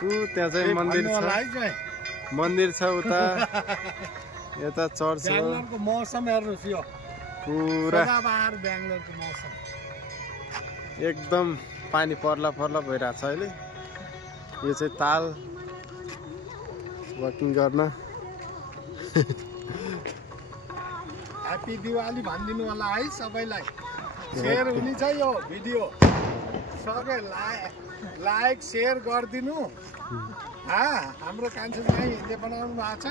त्यहाँ चाहिँ मन्दिर छ उता यता चर्च छ बेंगलोरको मौसम हेर्नुस् यो पुरा सदाबहार बेंगलोरको मौसम एकदम पानी पर्ला भइरहेछ अहिले यो चाहिँ ताल वकिङ गर्न ह्यापी दिवाली भनिदिनु होला है सबैलाई शेयर हुने छ यो भिडियो सबै लाइक शेयर गरिदिनु हाम्रो कान्छे चाहिँ बनाउनु भएको छ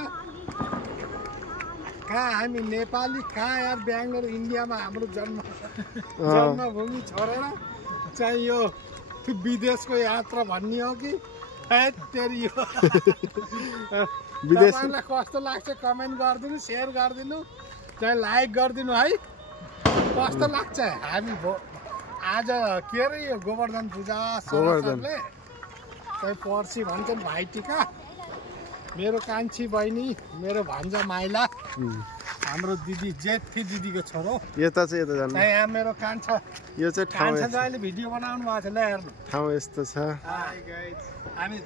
कहाँ हामी नेपाली कहाँ यार बेंगलोर इन्डियामा हाम्रो जन्मभूमि छोडेर चाहिँ यो विदेशको यात्रा भन्ने हो कि तेरि तपाईँलाई कस्तो लाग्छ कमेन्ट गरिदिनु शेयर गरिदिनु चाहिँ लाइक गरिदिनु है कस्तो लाग्छ हामी आज के अरे यो गोवर्धन पूजा सरले चाहिँ पर्सि भन्छन् भाइटिका मेरो कान्छी बहिनी मेरो भान्जा माइला हाम्रो दिदी जेठी दिदीको छोरो यता चाहिँ यता जानु यहाँ मेरो कान्छा यो चाहिँ कान्छा अहिले भिडियो बनाउनु भएको छ ल हेर्नु ठाउँ यस्तो छ हामी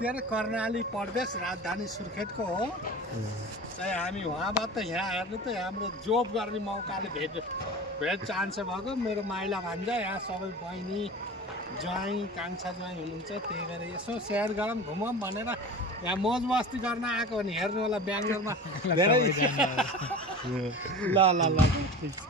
के अरे कर्णाली प्रदेश राजधानी सुर्खेतको हो चाहिँ हामी उहाँबाट यहाँ हेर्नु त हाम्रो जब गर्ने मौकाले भेट चान्स भएको मेरो माइला भान्जा यहाँ सबै बहिनी ज्वाइँ कान्छा ज्वाइँ हुनुहुन्छ त्यही भएर यसो सेयर गरौँ घुमौँ भनेर यहाँ मोज मस्ती गर्न आएको भने हेर्नु होला बेंगलोरमा धेरै ल ठिक छ।